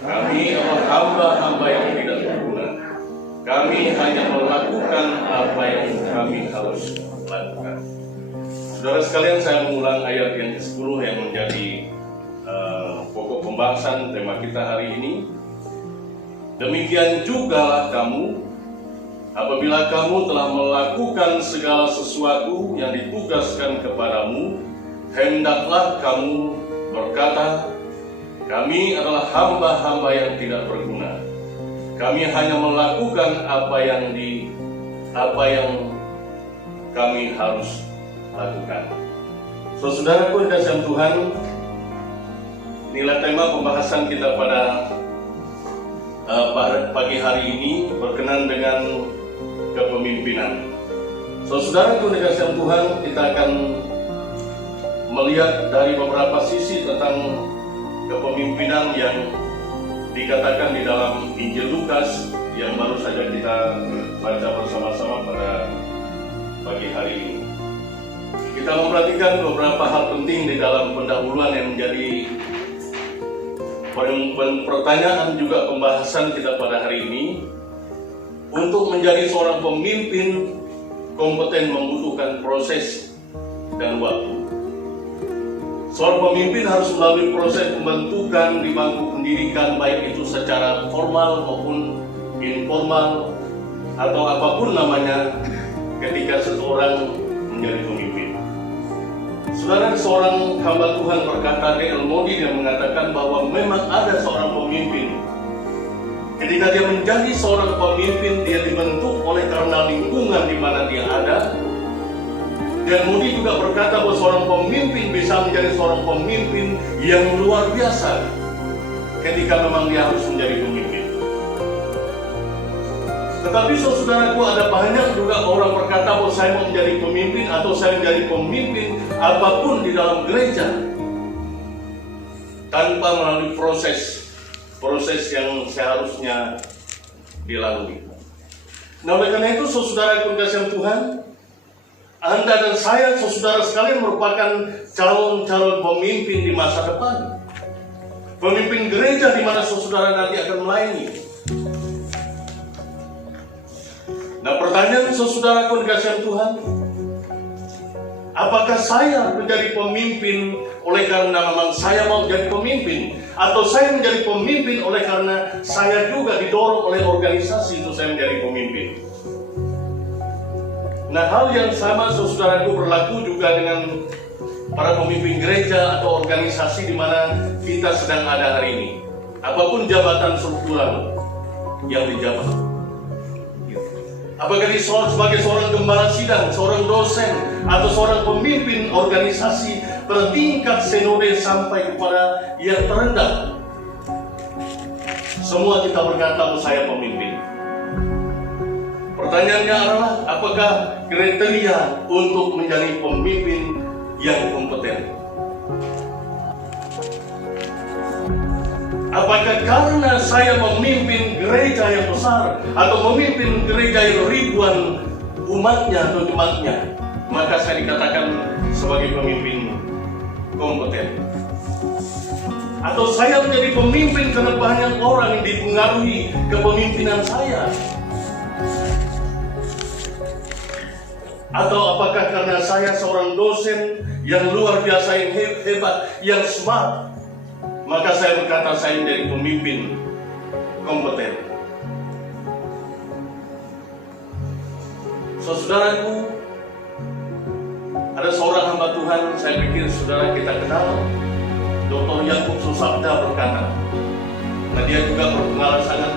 Kami adalah hamba-hamba yang tidak berguna. Kami hanya melakukan apa yang kami harus lakukan. Saudara sekalian, saya mengulang ayat yang ke-10 yang menjadi pokok pembahasan tema kita hari ini. Demikian jugalah kamu, apabila kamu telah melakukan segala sesuatu yang ditugaskan kepadamu, hendaklah kamu berkata, kami adalah hamba-hamba yang tidak berguna. Kami hanya melakukan apa yang kami harus lakukan. Saudaraku dikasihi Tuhan, inilah tema pembahasan kita pada pagi hari ini berkenaan dengan kepemimpinan. Saudaraku dikasihi Tuhan, kita akan melihat dari beberapa sisi tentang kepemimpinan yang dikatakan di dalam Injil Lukas yang baru saja kita baca bersama-sama pada pagi hari ini. Kita memperhatikan beberapa hal penting di dalam pendahuluan yang menjadi pertanyaan juga pembahasan kita pada hari ini. Untuk menjadi seorang pemimpin kompeten membutuhkan proses dan waktu. Seorang pemimpin harus melalui proses pembentukan di bangku pendidikan, baik itu secara formal maupun informal atau apapun namanya, ketika seseorang menjadi pemimpin. Saudara, seorang hamba Tuhan berkata, D.L. Moody, yang mengatakan bahwa memang ada seorang pemimpin. Ketika dia menjadi seorang pemimpin, dia dibentuk oleh karena lingkungan di mana dia ada. Dan Moody juga berkata bahwa seorang pemimpin bisa menjadi seorang pemimpin yang luar biasa ketika memang dia harus menjadi pemimpin. Tetapi saudaraku, ada banyak juga orang berkata bahwa saya mau menjadi pemimpin atau saya menjadi pemimpin apapun di dalam gereja tanpa melalui proses yang seharusnya dilalui. Nah, oleh karena itu, saudaraku dikasihi Tuhan, Anda dan saya, saudara sekalian, merupakan calon-calon pemimpin di masa depan. Pemimpin gereja di mana saudara nanti akan melayani. Nah, pertanyaan saudaraku dikasihi Tuhan, apakah saya menjadi pemimpin oleh karena memang saya mau jadi pemimpin, atau saya menjadi pemimpin oleh karena saya juga didorong oleh organisasi untuk saya menjadi pemimpin? Nah, hal yang sama saudaraku berlaku juga dengan para pemimpin gereja atau organisasi di mana kita sedang ada hari ini. Apapun jabatan struktural yang dijabat. Apakah sebagai seorang gembala sidang, seorang dosen, atau seorang pemimpin organisasi pada tingkat sinode sampai kepada yang terendah. Semua kita berkata bahwa saya pemimpin. Pertanyaannya adalah, apakah kriteria untuk menjadi pemimpin yang kompeten? Apakah karena saya memimpin gereja yang besar atau memimpin gereja yang ribuan umatnya atau jemaatnya, maka saya dikatakan sebagai pemimpin kompeten? Atau saya menjadi pemimpin karena banyak orang yang dipengaruhi kepemimpinan saya? Atau apakah karena saya seorang dosen yang luar biasa, yang hebat, yang smart, maka saya berkata saya menjadi pemimpin kompeten? Saudaraku, ada seorang hamba Tuhan, saya pikir saudara kita kenal, Dr. Yakub Susabda berkata. Nah, dia juga berpengalaman sangat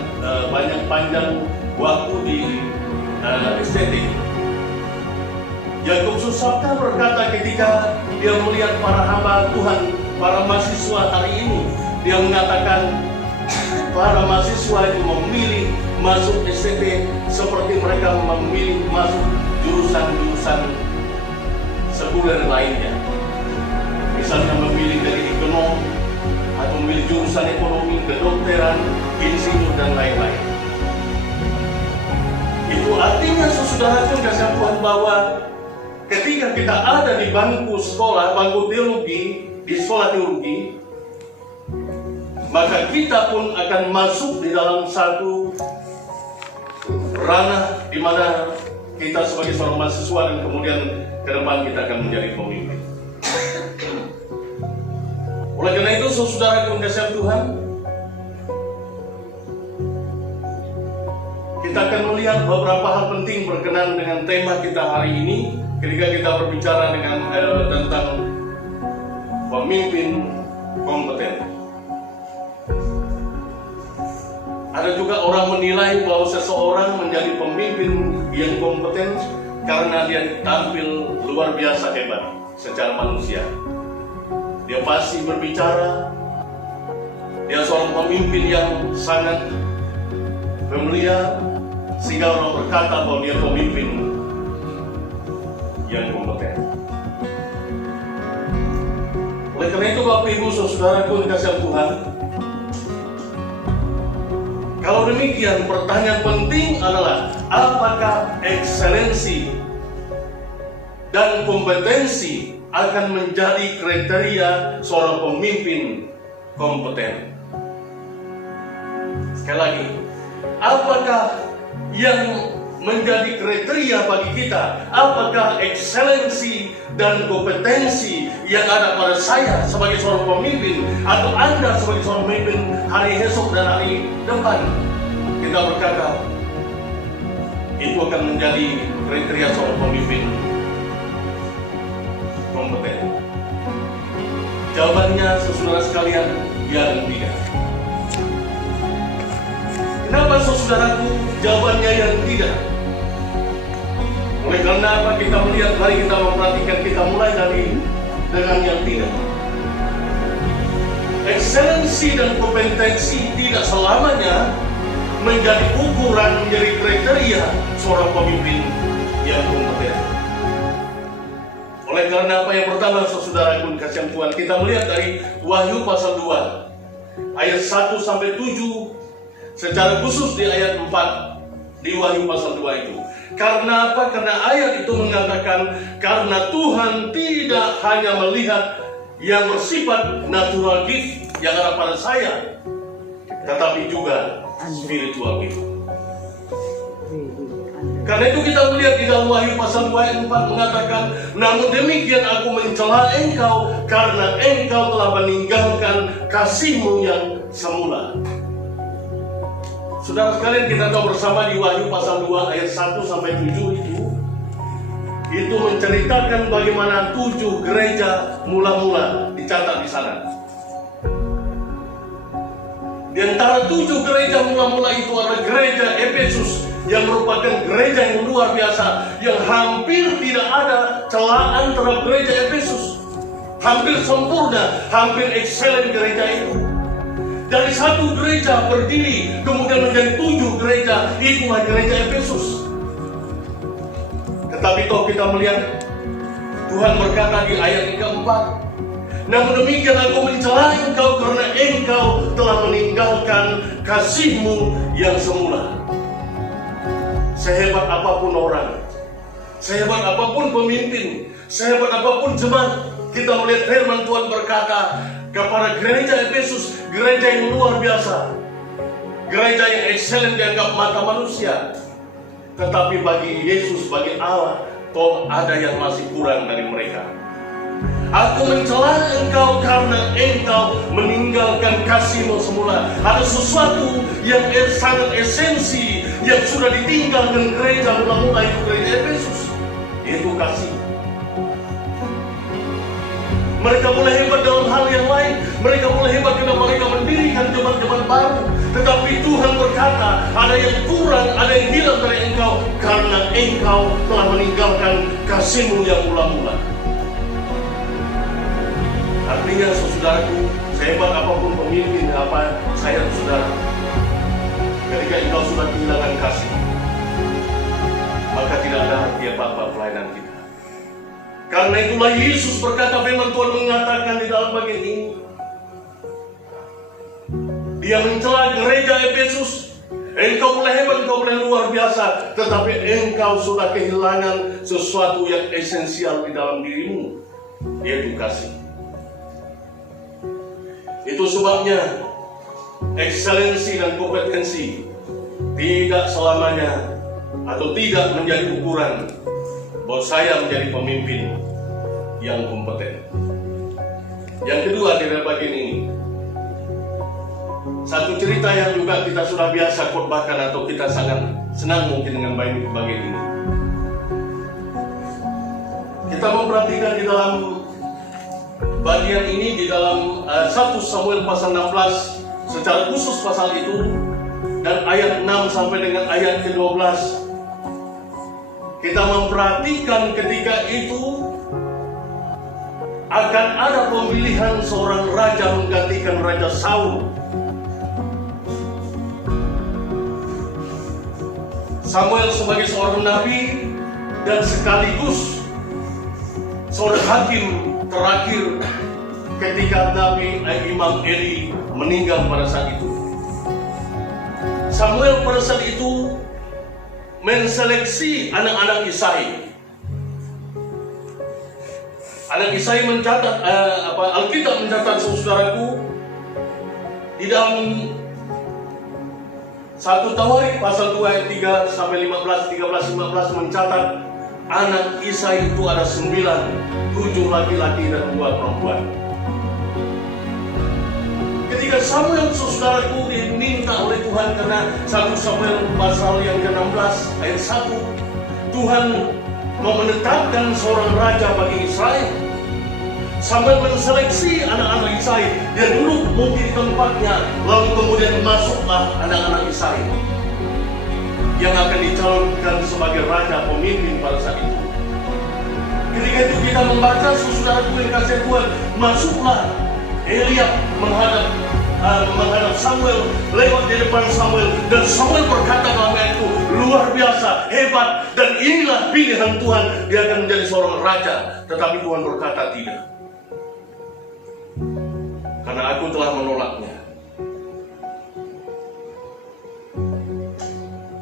panjang waktu di estetik. Yakub Susabda berkata ketika dia melihat para hamba Tuhan, para mahasiswa hari ini, dia mengatakan para mahasiswa itu memilih masuk STT seperti mereka memilih masuk jurusan-jurusan sekuler lainnya. Misalnya memilih dari ekonom atau memilih jurusan ekonomi, kedokteran, insinyur dan lain-lain. Itu artinya saudara kasih Tuhan bahwa ketika kita ada di bangku sekolah, bangku teologi, di sekolah teologi, maka kita pun akan masuk di dalam satu ranah di mana kita sebagai seorang mahasiswa dan kemudian ke depan kita akan menjadi pemimpin. Oleh karena itu, saudara yang dikasihi Tuhan, kita akan melihat beberapa hal penting berkenaan dengan tema kita hari ini ketika kita berbicara tentang pemimpin kompeten. Ada juga orang menilai bahwa seseorang menjadi pemimpin yang kompeten karena dia tampil luar biasa hebat secara manusia. Dia pasti berbicara, dia seorang pemimpin yang sangat familiar, sehingga orang berkata bahwa dia pemimpin yang kompeten. Oleh karena itu, Bapak Ibu Saudaraku dikasihi Tuhan, kalau demikian, pertanyaan penting adalah apakah ekselensi dan kompetensi akan menjadi kriteria seorang pemimpin kompeten? Sekali lagi, apakah yang menjadi kriteria bagi kita? Apakah ekselensi dan kompetensi yang ada pada saya sebagai seorang pemimpin atau Anda sebagai seorang pemimpin hari esok dan hari depan? Kita berkata itu akan menjadi kriteria seorang pemimpin kompeten. Jawabannya, saudara sekalian, ya dan tidak. Kenapa, saudaraku, jawabannya yang tidak? Oleh karena apa kita melihat, mari kita memperhatikan, kita mulai dengan yang tidak. Ekselensi dan kompetensi tidak selamanya menjadi ukuran, menjadi kriteria seorang pemimpin yang kompeten. Oleh karena apa, yang pertama, saudaraku dikasihi Tuhan, kita melihat dari Wahyu pasal 2 ayat 1 sampai 7, secara khusus di ayat 4 di Wahyu pasal 2 itu. Karena apa? Karena ayat itu mengatakan, karena Tuhan tidak hanya melihat yang bersifat natural gift yang ada pada saya, tetapi juga spiritual gift. Karena itu kita melihat di dalam Wahyu pasal 2 ayat 4 mengatakan, namun demikian aku mencela engkau karena engkau telah meninggalkan kasihmu yang semula. Saudara sekalian, kita tahu bersama di Wahyu pasal 2 ayat 1 sampai 7 itu menceritakan bagaimana 7 gereja mula-mula dicatat di sana. Di antara 7 gereja mula-mula itu adalah gereja Efesus yang merupakan gereja yang luar biasa, yang hampir tidak ada celaan terhadap gereja Efesus. Hampir sempurna, hampir excellent gereja itu. Dari satu gereja berdiri kemudian menjadi 7 gereja, itulah gereja Efesus. Tetapi toh kita melihat Tuhan berkata di ayat yang keempat, namun demikian aku mencela engkau karena engkau telah meninggalkan kasihmu yang semula. Sehebat apapun orang, sehebat apapun pemimpin, sehebat apapun jemaat, kita melihat firman Tuhan berkata kepada gereja Efesus, gereja yang luar biasa, gereja yang excellent dianggap mata manusia. Tetapi bagi Yesus, bagi Allah, toh ada yang masih kurang dari mereka. Aku mencela engkau karena engkau meninggalkan kasihmu semula. Ada sesuatu yang sangat esensi yang sudah ditinggalkan gereja mula-mula itu, gereja Efesus, yaitu kasih. Mereka mulai hebat dalam hal yang lain. Mereka mulai hebat karena mereka mendirikan jemaat-jemaat baru. Tetapi Tuhan berkata, ada yang kurang, ada yang hilang dari engkau, karena engkau telah meninggalkan kasihmu yang mula-mula. Artinya, saudaraku, sehebat apapun pemimpin apa saya, saudara, ketika engkau sudah kehilangan kasih, maka tidak ada arti apa-apa pelayanan kita. Karena itulah Yesus berkata, firman Tuhan mengatakan di dalam bagian ini, Dia mencela gereja Efesus. Engkau boleh hebat, engkau boleh luar biasa, tetapi engkau sudah kehilangan sesuatu yang esensial di dalam dirimu, yaitu kasih. Itu sebabnya Ekselensi dan kompetensi tidak selamanya atau tidak menjadi ukuran bahwa saya menjadi pemimpin yang kompeten. Yang kedua di dalam bagian ini, satu cerita yang juga kita sudah biasa khotbahkan atau kita sangat senang mungkin dengan bagian ini. Kita memperhatikan di dalam bagian ini, di dalam 1 Samuel pasal 16 secara khusus pasal itu, dan ayat 6 sampai dengan ayat ke-12, kita memperhatikan ketika itu akan ada pemilihan seorang raja menggantikan Raja Saul. Samuel sebagai seorang nabi dan sekaligus seorang hakim terakhir ketika Nabi Imam Eli meninggal pada saat itu. Samuel pada saat itu menseleksi anak-anak Isai. Anak Isai mencatat, Alkitab mencatat, saudaraku, di dalam 1 Tawarik pasal 2 ayat 3 sampai 13 mencatat anak Isai itu ada 9, 7 laki-laki dan 2 perempuan. Ketika Samuel, saudaraku, diminta oleh Tuhan karena 1 Samuel pasal yang ke-16 ayat 1, Tuhan mau menetapkan seorang raja bagi Israel. Samuel menseleksi anak-anak Isai, dia duduk mungkin di tempatnya, lalu kemudian masuklah anak-anak Isai yang akan dicalonkan sebagai raja pemimpin pada saat itu. Ketika itu kita membaca, saudaraku yang kasih Tuhan, masuklah Eliab menghadap Samuel, lewat di depan Samuel, dan Samuel berkata dalam ayat itu, luar biasa, hebat, dan inilah pilihan Tuhan, dia akan menjadi seorang raja. Tetapi Tuhan berkata tidak, karena aku telah menolaknya.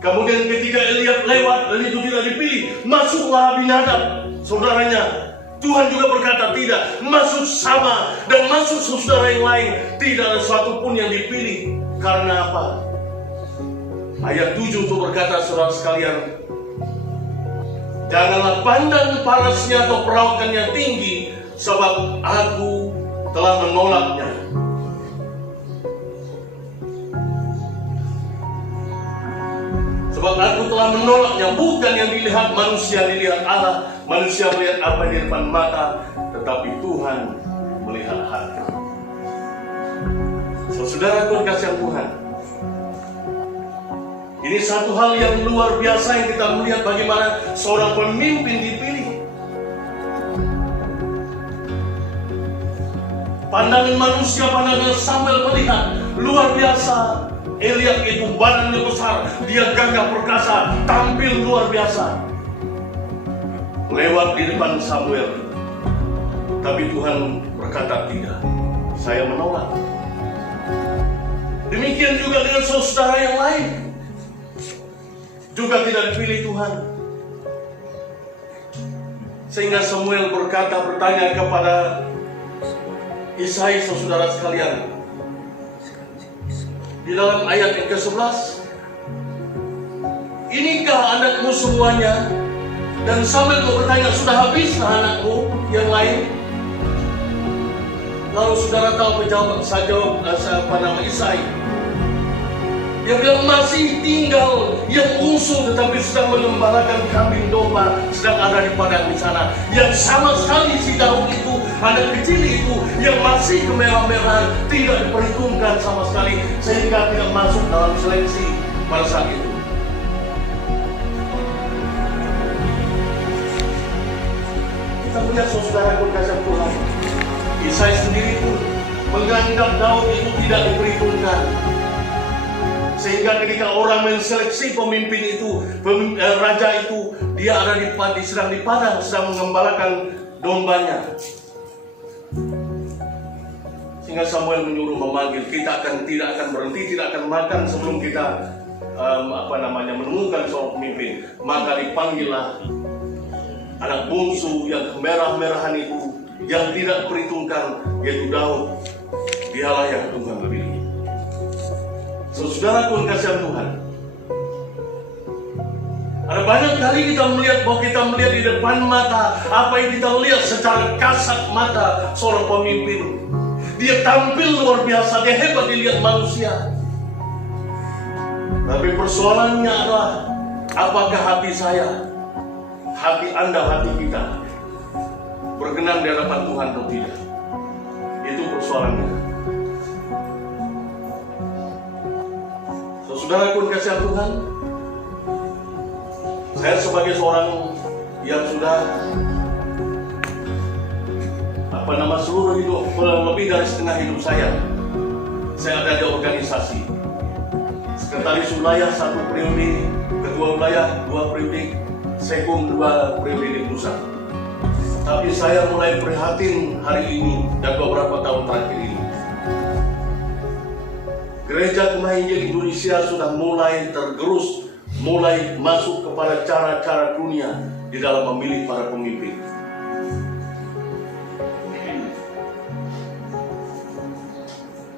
Kemudian ketika Eliab lewat dan itu tidak dipilih, masuklah Abinadab, saudaranya. Tuhan juga berkata tidak, masuk sama dan masuk saudara yang lain, tidak ada satu pun yang dipilih. Karena apa? Ayat 7 itu berkata, saudara sekalian, janganlah pandang parasnya atau perawakannya tinggi, sebab aku telah menolaknya. Sebab aku telah menolaknya, bukan yang dilihat manusia, dilihat Allah. Manusia melihat apa yang di depan mata, tetapi Tuhan melihat hati. Saudaraku dikasihi Tuhan, ini satu hal yang luar biasa yang kita melihat bagaimana seorang pemimpin dipilih. Pandangan manusia, pandangan Samuel melihat luar biasa. Eliab itu badannya besar, dia gagah perkasa, tampil luar biasa, lewat di depan Samuel. Tapi Tuhan berkata tidak, saya menolak. Demikian juga dengan saudara yang lain, juga tidak dipilih Tuhan. Sehingga Samuel bertanya kepada Isai, saudara sekalian, di dalam ayat yang ke-11, inikah anakmu semuanya? Dan Samuel bertanya, sudah habiskah anakmu yang lain? Lalu saudara tahu penjawab pada Isai. Dia bilang masih tinggal yang bungsu, tetapi sedang mengembalakan kambing domba, sedang ada di padang di sana. Yang sama sekali si Daud itu, anak kecil itu, yang masih kemerah-merahan, tidak diperhitungkan sama sekali, sehingga tidak masuk dalam seleksi pada saat itu. Kita melihat saudara kasih Tuhan, Isai sendiri pun menganggap Daud itu tidak diperhitungkan. Sehingga ketika orang menseleksi pemimpin itu, raja itu, dia ada sedang di padang, sedang mengembalakan dombanya. Sehingga Samuel menyuruh memanggil, kita tidak akan berhenti, tidak akan makan sebelum kita menemukan seorang pemimpin. Maka dipanggillah anak bungsu yang kemerah-merahan itu, yang tidak perhitungkan, yaitu Daud. Dialah yang Tuhan pilih. Saudaraku kasihan Tuhan, ada banyak kali kita melihat di depan mata apa yang kita lihat secara kasat mata seorang pemimpin. Dia tampil luar biasa, dia hebat dilihat manusia. Tapi persoalannya adalah apakah hati saya, hati Anda, hati kita berkenan di hadapan Tuhan atau tidak? Itu persoalannya. Saudaraku kasihan Tuhan, saya sebagai seorang yang sudah seluruh hidup, lebih dari setengah hidup saya ada di organisasi. Sekretaris wilayah 1 periode, ketua wilayah 2 periode, sekum 2 periode di pusat. Tapi saya mulai prihatin hari ini dan beberapa tahun terakhir ini. Gereja Gema Injil Indonesia sudah mulai tergerus, mulai masuk kepada cara-cara dunia di dalam memilih para pemimpin.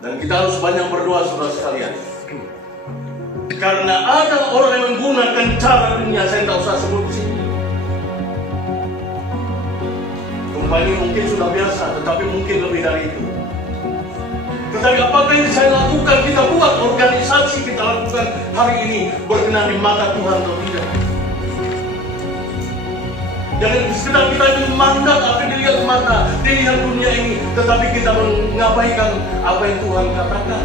Dan kita harus banyak berdoa, saudara sekalian. Karena ada orang yang menggunakan cara dunia, saya tidak usah sebut di sini. Ini mungkin sudah biasa, tetapi mungkin lebih dari itu. Tetapi apakah yang saya lakukan, kita buat organisasi kita lakukan hari ini berkenan di mata Tuhan atau tidak? Jangan sekedar kita memandang apa yang dilihat mata, dilihat dunia ini, tetapi kita mengabaikan apa yang Tuhan katakan.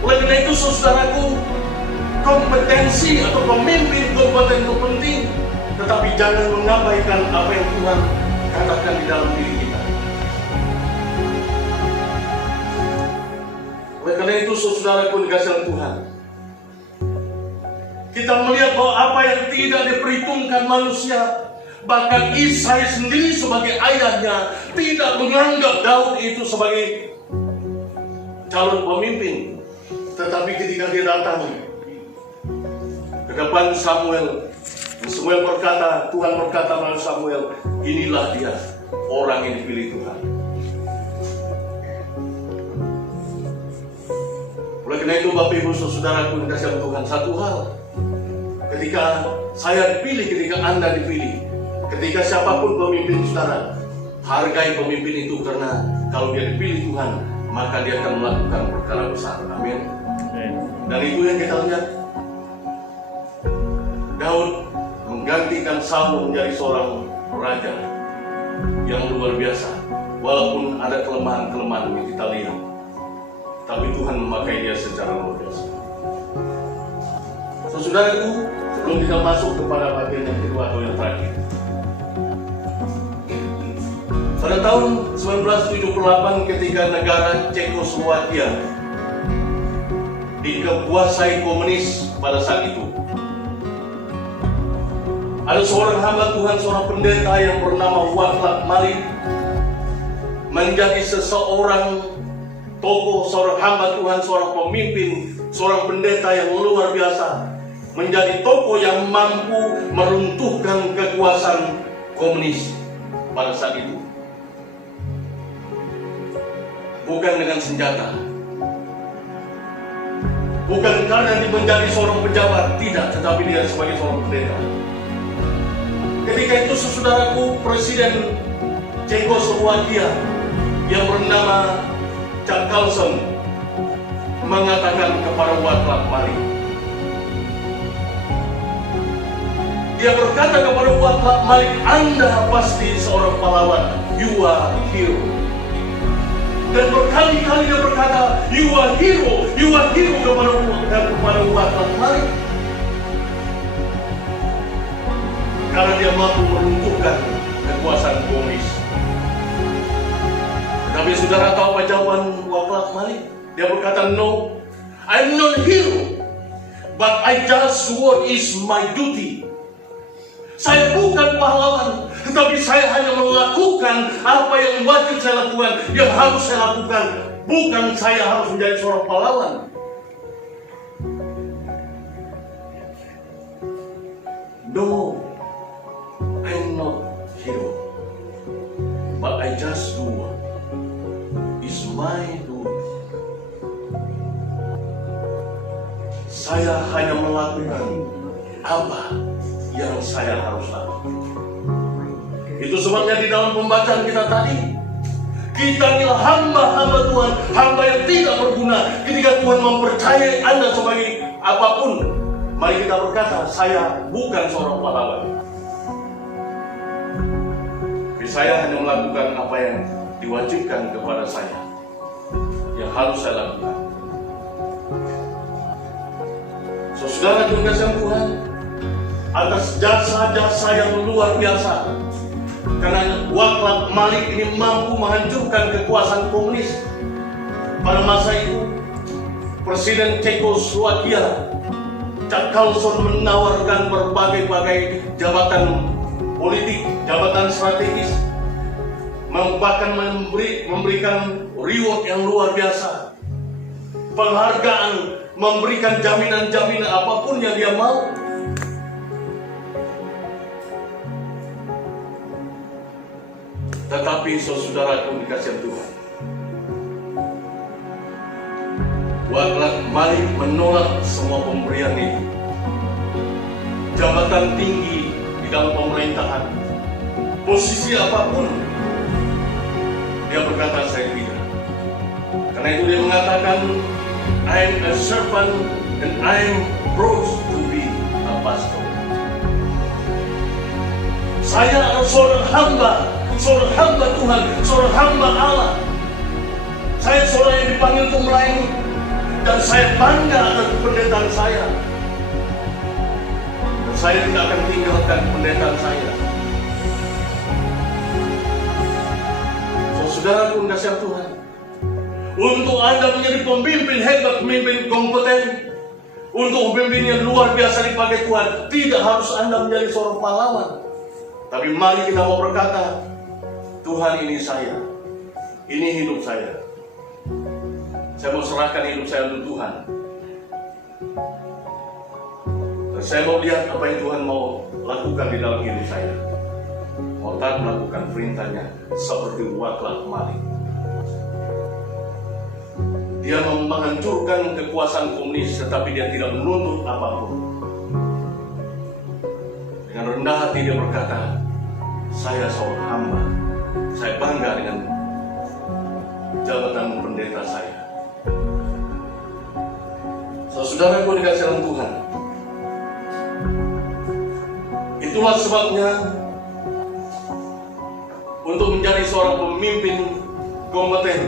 Oleh karena itu, saudaraku, kompetensi atau pemimpin kompeten itu penting, tetapi jangan mengabaikan apa yang Tuhan katakan di dalam diri kita. Oleh karena itu, saudaraku dikasihi Tuhan, kita melihat bahwa apa yang tidak diperhitungkan manusia, bahkan Isai sendiri sebagai ayahnya tidak menganggap Daud itu sebagai calon pemimpin. Tetapi ketika dia datang ke depan Samuel berkata, Tuhan berkata melalui Samuel, inilah dia orang yang dipilih Tuhan. Oleh karena itu, Bapak Ibu Saudaraku dikasihi Tuhan, satu hal, ketika saya dipilih, ketika Anda dipilih, ketika siapapun pemimpin saudara, hargai pemimpin itu, karena kalau dia dipilih Tuhan, maka dia akan melakukan perkara besar. Amin. Dan itu yang kita lihat. Daud menggantikan Saul menjadi seorang raja yang luar biasa. Walaupun ada kelemahan-kelemahan yang kita lihat, tapi Tuhan memakai dia secara luar biasa. Saudaraku, sebelum kita masuk kepada bagian yang kedua atau yang terakhir, pada tahun 1978 ketika negara Cekoslowakia dikuasai komunis pada saat itu, ada seorang hamba Tuhan, seorang pendeta yang bernama Václav Malik, menjadi seseorang tokoh, seorang hamba Tuhan, seorang pemimpin, seorang pendeta yang luar biasa, menjadi tokoh yang mampu meruntuhkan kekuasaan komunis pada saat itu. Bukan dengan senjata, bukan karena dia menjadi seorang pejabat, tidak, tetapi dia sebagai seorang pendeta. Ketika itu, saudaraku, Presiden Cekoslowakia yang bernama Carlson mengatakan kepada Václav Malik, dia berkata kepada Václav Malik, Anda pasti seorang pahlawan, you are hero. Dan berkali-kali dia berkata, you are hero kepada Václav Malik, karena dia mampu meruntuhkan kekuasaan komunis. Tapi saudara tahu apa jawaban Václav Malik? Dia berkata, no, I'm not a hero, but I just what is my duty. Saya bukan pahlawan, tetapi saya hanya melakukan apa yang wajib saya lakukan, yang harus saya lakukan. Bukan saya harus menjadi seorang pahlawan. No, I'm not hero, but I just do what is my duty. saya hanya melakukan apa yang saya harus lakukan. Itu sebabnya di dalam pembacaan kita tadi, kita adalah hamba-hamba Tuhan, hamba yang tidak berguna. Ketika Tuhan mempercayai Anda sebagai apapun, mari kita berkata, saya bukan seorang pahlawan. Tapi saya hanya melakukan apa yang diwajibkan kepada saya, yang harus saya lakukan. Saudara dikasihi Tuhan, atas jasa-jasa yang luar biasa, karena Waklat Malik ini mampu menghancurkan kekuasaan komunis. Pada masa itu, Presiden Czechoslovakia Chuck Colson menawarkan berbagai-bagai jabatan politik, jabatan strategis, bahkan memberikan reward yang luar biasa, penghargaan, memberikan jaminan-jaminan apapun yang dia mau. Tetapi saudaraku dikasihi Tuhan, Waklat Malik menolak semua pemberian itu. Jabatan tinggi di dalam pemerintahan, posisi apapun, dia berkata saya tidak. Karena itu dia mengatakan, I am a servant and I am proud to be a pastor. Saya adalah seorang hamba Tuhan, seorang hamba Allah. Saya seorang yang dipanggil untuk melayani, dan saya bangga atas penderitaan saya. Dan saya tidak akan tinggalkan penderitaan saya. Saudara-saudaraku dikasihi Tuhan, untuk Anda menjadi pemimpin hebat, pemimpin kompeten, untuk pemimpin yang luar biasa dipakai Tuhan, tidak harus Anda menjadi seorang pahlawan. Tapi mari kita mau berkata, Tuhan, ini saya, ini hidup saya. Saya mau serahkan hidup saya untuk Tuhan. Dan saya mau lihat apa yang Tuhan mau lakukan di dalam hidup saya. Mau taat melakukan perintahnya seperti Waklat Malik. Dia menghancurkan kekuasaan komunis, tetapi dia tidak menuntut apapun. Dengan rendah hati dia berkata, saya seorang hamba. Saya bangga dengan jabatan pendeta saya. Saudaraku dikasihi oleh Tuhan, itulah sebabnya untuk menjadi seorang pemimpin kompeten,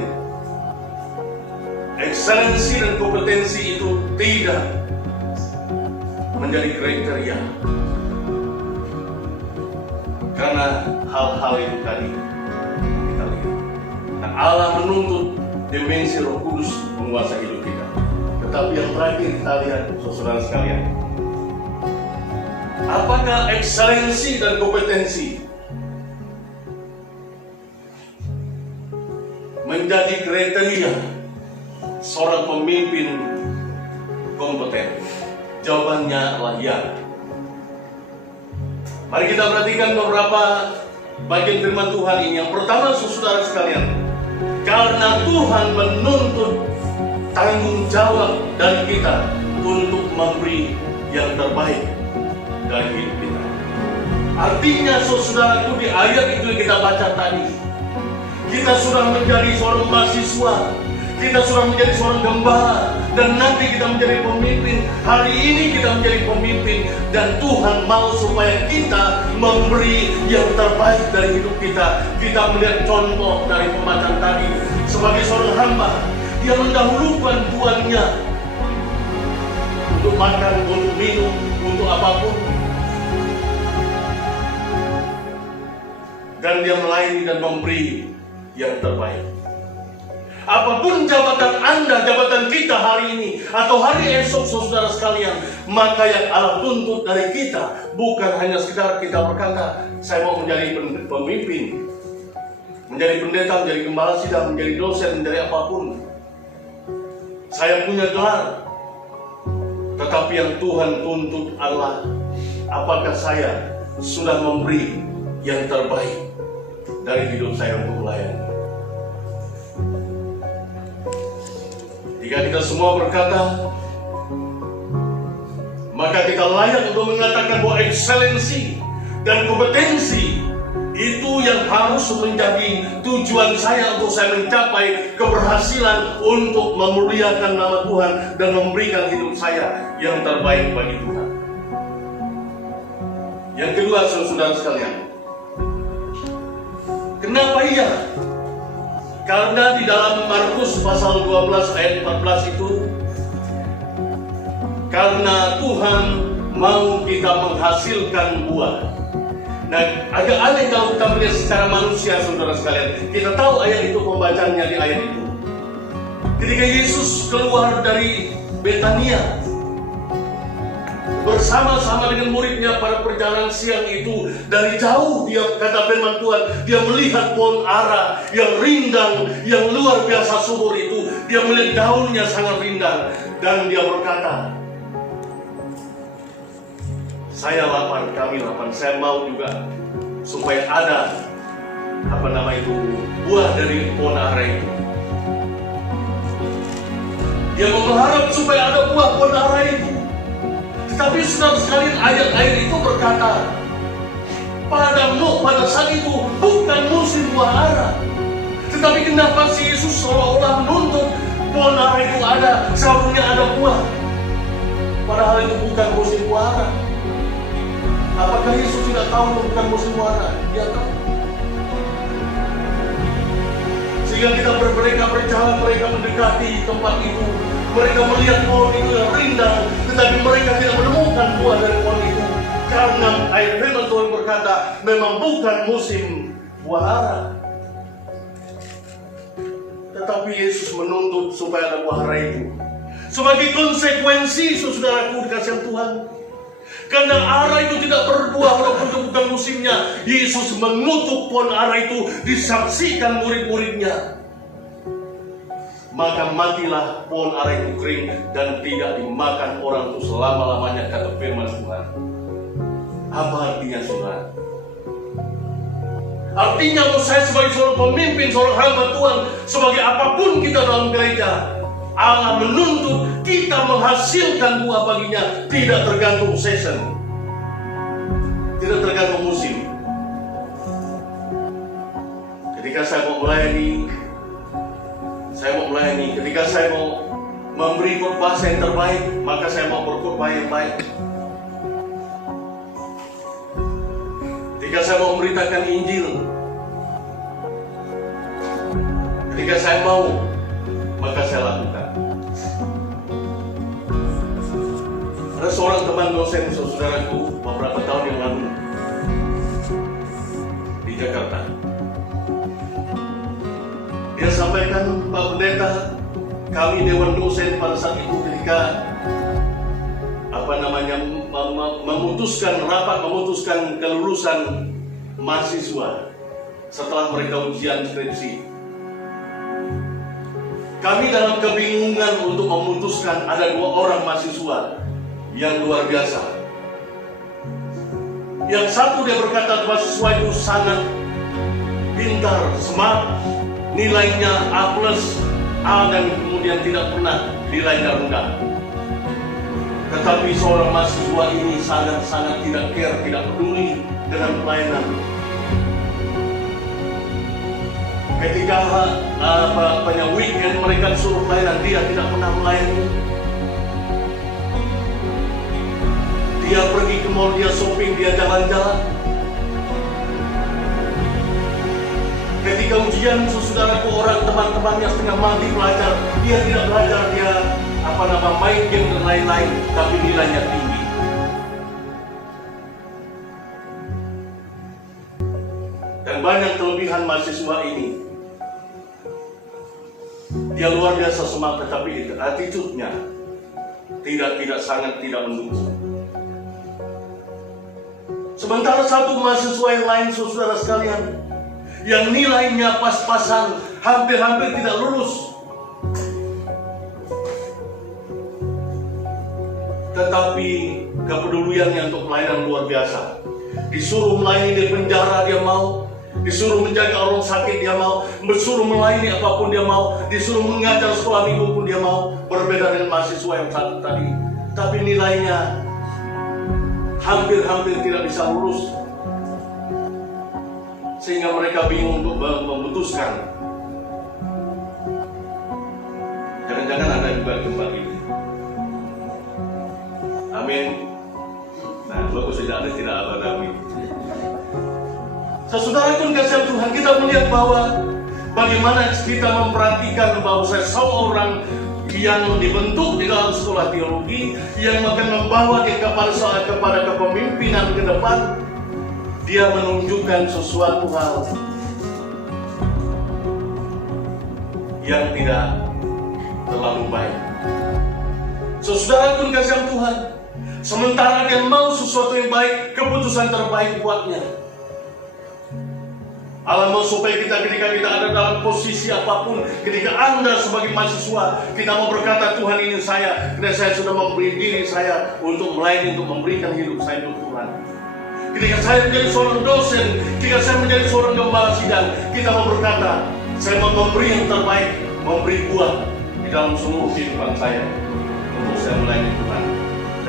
ekselensi dan kompetensi itu tidak menjadi kriteria. Karena hal-hal itu tadi kita lihat. Nah, Allah menuntut dimensi Roh Kudus menguasai hidup kita. Tetapi yang terakhir kita lihat, saudara sekalian, apakah ekselensi dan kompetensi menjadi kriteria seorang pemimpin kompeten? Jawabannya adalah ya. Mari kita perhatikan beberapa bagian firman Tuhan ini. Yang pertama, saudara sekalian, karena Tuhan menuntut tanggung jawab dari kita untuk memberi yang terbaik dari hidup kita. Artinya, saudaraku, di ayat itu yang kita baca tadi, kita sudah menjadi seorang mahasiswa, kita sudah menjadi seorang gembala, dan nanti kita menjadi pemimpin. Hari ini kita menjadi pemimpin, dan Tuhan mau supaya kita memberi yang terbaik dari hidup kita. Kita melihat contoh dari pembacaan tadi, sebagai seorang hamba, dia mendahulukan tuannya untuk makan, untuk minum, untuk apapun, dan dia melayani dan memberi yang terbaik. Apapun jabatan Anda, jabatan kita hari ini atau hari esok, saudara sekalian, maka yang Allah tuntut dari kita bukan hanya sekedar kita berkata, saya mau menjadi pemimpin, menjadi pendeta, menjadi gembala sidang, menjadi dosen, menjadi apapun. Saya punya gelar, tetapi yang Tuhan tuntut adalah apakah saya sudah memberi yang terbaik dari hidup saya untuk melayani. Jika kita semua berkata, maka kita layak untuk mengatakan bahwa excellency dan kompetensi itu yang harus menjadi tujuan saya untuk saya mencapai keberhasilan untuk memuliakan nama Tuhan dan memberikan hidup saya yang terbaik bagi Tuhan. Yang kedua, saudara sekalian, kenapa iya? Karena di dalam Markus pasal 12 ayat 14 itu, karena Tuhan mau kita menghasilkan buah. Nah, agak aneh kalau kita melihat secara manusia, saudara sekalian. Kita tahu ayat itu, pembacanya di ayat itu. Ketika Yesus keluar dari Betania bersama-sama dengan muridnya pada perjalanan siang itu, dari jauh dia, kata firman Tuhan, dia melihat pohon ara yang rindang, yang luar biasa subur itu. Dia melihat daunnya sangat rindang dan dia berkata, saya lapar, kami lapar, saya mau juga supaya ada buah dari pohon ara itu. Dia mengharap supaya ada buah pohon ara itu. Tetapi saudara sekalian, ayat-ayat itu berkata, pada saat itu bukan musim buah ara. Tetapi kenapa si Yesus seolah-olah menuntut pohon ara itu ada, seharusnya ada buah, padahal itu bukan musim buah ara. Apakah Yesus tidak tahu itu bukan musim buah ara? Dia tahu. Sehingga mereka berjalan, mereka mendekati tempat itu. Mereka melihat pohon itu yang rindang, tetapi mereka tidak menemukan buah dari pohon itu. Karena ayat firman Tuhan berkata, memang bukan musim buah ara. Tetapi Yesus menuntut supaya ada buah ara itu. Sebagai konsekuensi, saudaraku dikasihi Tuhan, karena ara itu tidak berbuah walaupun itu bukan musimnya, Yesus mengutuk pohon ara itu, disaksikan murid-muridnya. Maka matilah pohon ara itu kering dan tidak dimakan orang itu selama-lamanya, kata firman Tuhan. Apa artinya, saudara? Artinya saya sebagai seorang pemimpin, seorang hamba Tuhan, sebagai apapun kita dalam gereja, Allah menuntut kita menghasilkan buah baginya, tidak tergantung season, tidak tergantung musim. Ketika saya mau melayani, ketika saya mau memberi khotbah yang terbaik, maka saya mau berkhotbah yang baik. Ketika saya mau memberitakan Injil, ketika saya mau, maka saya lakukan. Ada seorang teman dosen saudaraku beberapa tahun yang lalu di Jakarta. Dia sampaikan, Pak Pendeta, kami Dewan Dosen pada saat itu ketika memutuskan kelulusan mahasiswa setelah mereka ujian skripsi. Kami dalam kebingungan untuk memutuskan. Ada 2 orang mahasiswa yang luar biasa. Yang satu dia berkata mahasiswa itu sangat pintar, smart, nilainya A+, A dan kemudian tidak pernah nilainya rendah. Tetapi seorang mahasiswa ini sangat-sangat tidak care, tidak peduli dengan pelayanan. Ketika weekend mereka disuruh pelayanan, dia tidak pernah melayani. Dia pergi ke mall, dia shopping, dia jalan-jalan. Ketika ujian, saudaraku, orang teman-temannya setengah mati belajar, dia tidak belajar, dia main game dan lain-lain, tapi nilainya tinggi. Dan banyak kelebihan mahasiswa ini. Dia luar biasa semangat, tetapi attitude-nya sangat tidak mendukung. Sementara satu mahasiswa yang lain, saudara sekalian, yang nilainya pas-pasan, hampir-hampir tidak lulus, tetapi kepeduliannya untuk pelayanan luar biasa. Disuruh melayani di penjara dia mau, disuruh menjaga orang sakit dia mau, disuruh melayani apapun dia mau, disuruh mengajar sekolah minggu pun dia mau. Berbeda dengan mahasiswa yang satu tadi, tapi nilainya hampir-hampir tidak bisa lulus, sehingga mereka bingung untuk memutuskan. Jangan-jangan Anda juga di tempat ini. Amin. Nah, bagus, tidak ada amin. Saudara pun kasih Tuhan, kita melihat bahwa bagaimana kita memperhatikan bahwa seseorang yang dibentuk di dalam sekolah teologi, yang akan membawa dia kepada kepemimpinan ke depan, dia menunjukkan sesuatu hal yang tidak terlalu baik. Saudara pun kasih Tuhan, sementara dia mau sesuatu yang baik, keputusan terbaik buatnya. Allah mau supaya ketika kita ada dalam posisi apapun, ketika Anda sebagai mahasiswa, kita mau berkata, Tuhan ini saya, karena saya sudah memberi diri saya untuk melayani, untuk memberikan hidup saya untuk Tuhan. Ketika saya menjadi seorang dosen, ketika saya menjadi seorang gembala sidang, kita mau berkata, saya mau memberi yang terbaik, memberi buah di dalam seluruh kehidupan saya, untuk saya melayani Tuhan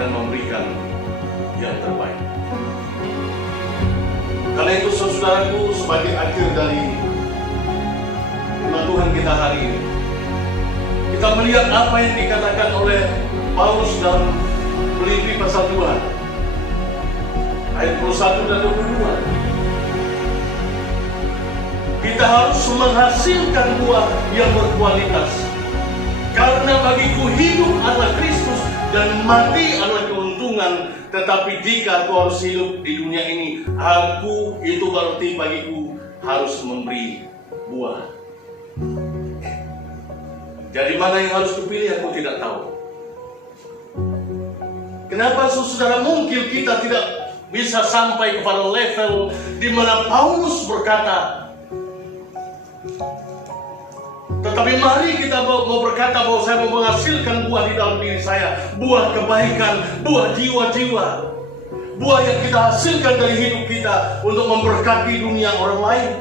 dan memberikan yang terbaik. Karena itu saudaraku, sebagai akhir dari firman Tuhan kita hari ini, kita melihat apa yang dikatakan oleh Paulus dalam Filipi pasal 2 ayat 21 dan 22. Kita harus menghasilkan buah yang berkualitas. Karena bagiku hidup adalah Kristus dan mati adalah keuntungan. Tetapi jika aku harus hidup di dunia ini, aku itu berarti bagiku harus memberi buah. Jadi mana yang harus kupilih aku tidak tahu. Kenapa saudara mungkin kita tidak bisa sampai kepada level di mana Paulus berkata, tetapi mari kita mau berkata bahwa saya mau menghasilkan buah di dalam diri saya, buah kebaikan, buah jiwa-jiwa, buah yang kita hasilkan dari hidup kita untuk memberkati dunia orang lain.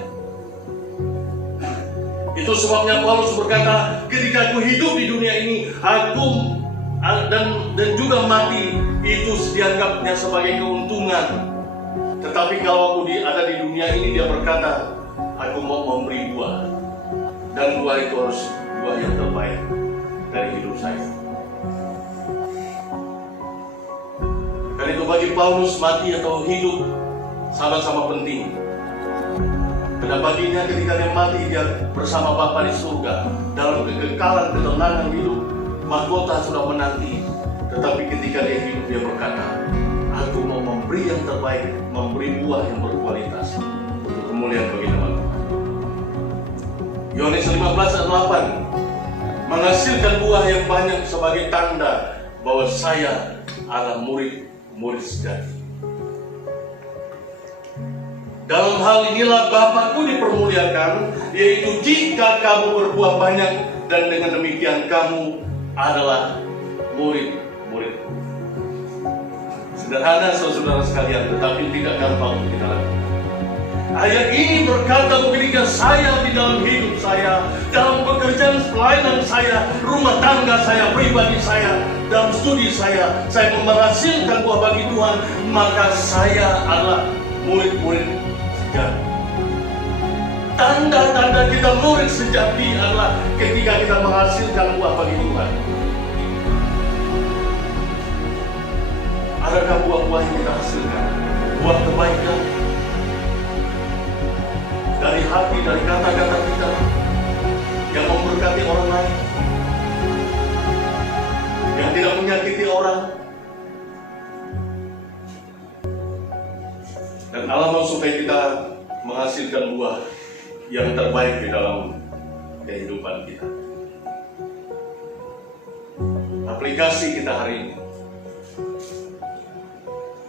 Itu sebabnya Paulus berkata, ketika aku hidup di dunia ini, aku dan juga mati, itu dianggapnya sebagai keuntungan. Tetapi kalau aku ada di dunia ini, dia berkata, aku mau memberi buah. Dan buah itu harus buah yang terbaik dari hidup saya. Karena itu bagi Paulus, mati atau hidup sama-sama penting. Karena baginya ketika dia mati, dia bersama Bapa di surga, dalam kekekalan, ketenangan hidup, mahkota sudah menanti. Tetapi ketika dia hidup, dia berkata, aku mau memberi yang terbaik, memberi buah yang berkualitas untuk kemuliaan bagi nama Tuhan. Yohanes 15 ayat 8, menghasilkan buah yang banyak sebagai tanda bahwa saya adalah murid sejati. Dalam hal inilah Bapakku dipermuliakan, yaitu jika kamu berbuah banyak, dan dengan demikian kamu adalah murid-muridku. Sederhana saudara sekalian, tetapi tidak gampang untuk kita lakukan. Ayat ini berkata ketika saya di dalam hidup saya, dalam pekerjaan pelayanan saya, rumah tangga saya, pribadi saya, dalam studi saya menghasilkan buah bagi Tuhan, maka saya adalah murid-murid sejati. Tanda-tanda kita murid sejati adalah ketika kita menghasilkan buah bagi Tuhan. Adakah buah-buah yang kita hasilkan? Buah kebaikan dari hati, dari kata-kata kita yang memberkati orang lain, yang tidak menyakiti orang. Dan Allah mau supaya kita menghasilkan buah yang terbaik di dalam kehidupan kita. Aplikasi kita hari ini,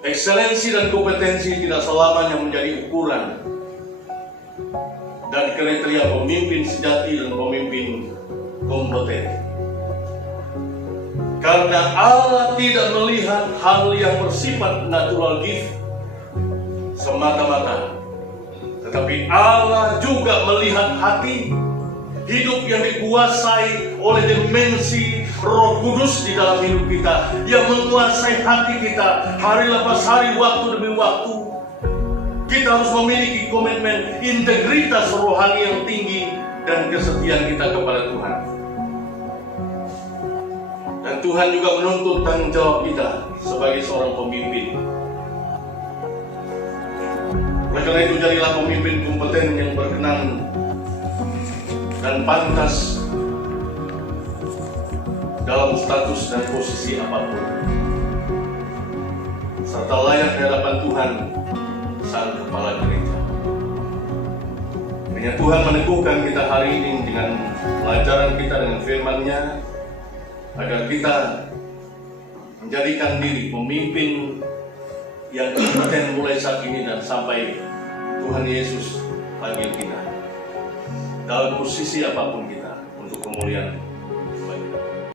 ekselensi dan kompetensi tidak selamanya menjadi ukuran dan kriteria pemimpin sejati dan pemimpin kompeten. Karena Allah tidak melihat hal yang bersifat natural gift semata-mata, tetapi Allah juga melihat hati, hidup yang dikuasai oleh dimensi Roh Kudus di dalam hidup kita yang menguasai hati kita hari lepas hari, waktu demi waktu. Kita harus memiliki komitmen integritas rohani yang tinggi dan kesetiaan kita kepada Tuhan. Dan Tuhan juga menuntut tanggung jawab kita sebagai seorang pemimpin. Oleh karena itu, jadilah pemimpin kompeten yang berkenan dan pantas dalam status dan posisi apapun, serta layak di hadapan Tuhan sang kepala gereja. Hanya Tuhan meneguhkan kita hari ini dengan pelajaran kita dengan firman-Nya, agar kita menjadikan diri pemimpin yang kompeten mulai saat ini dan sampai Tuhan Yesus panggil kita dalam posisi apapun kita untuk kemuliaan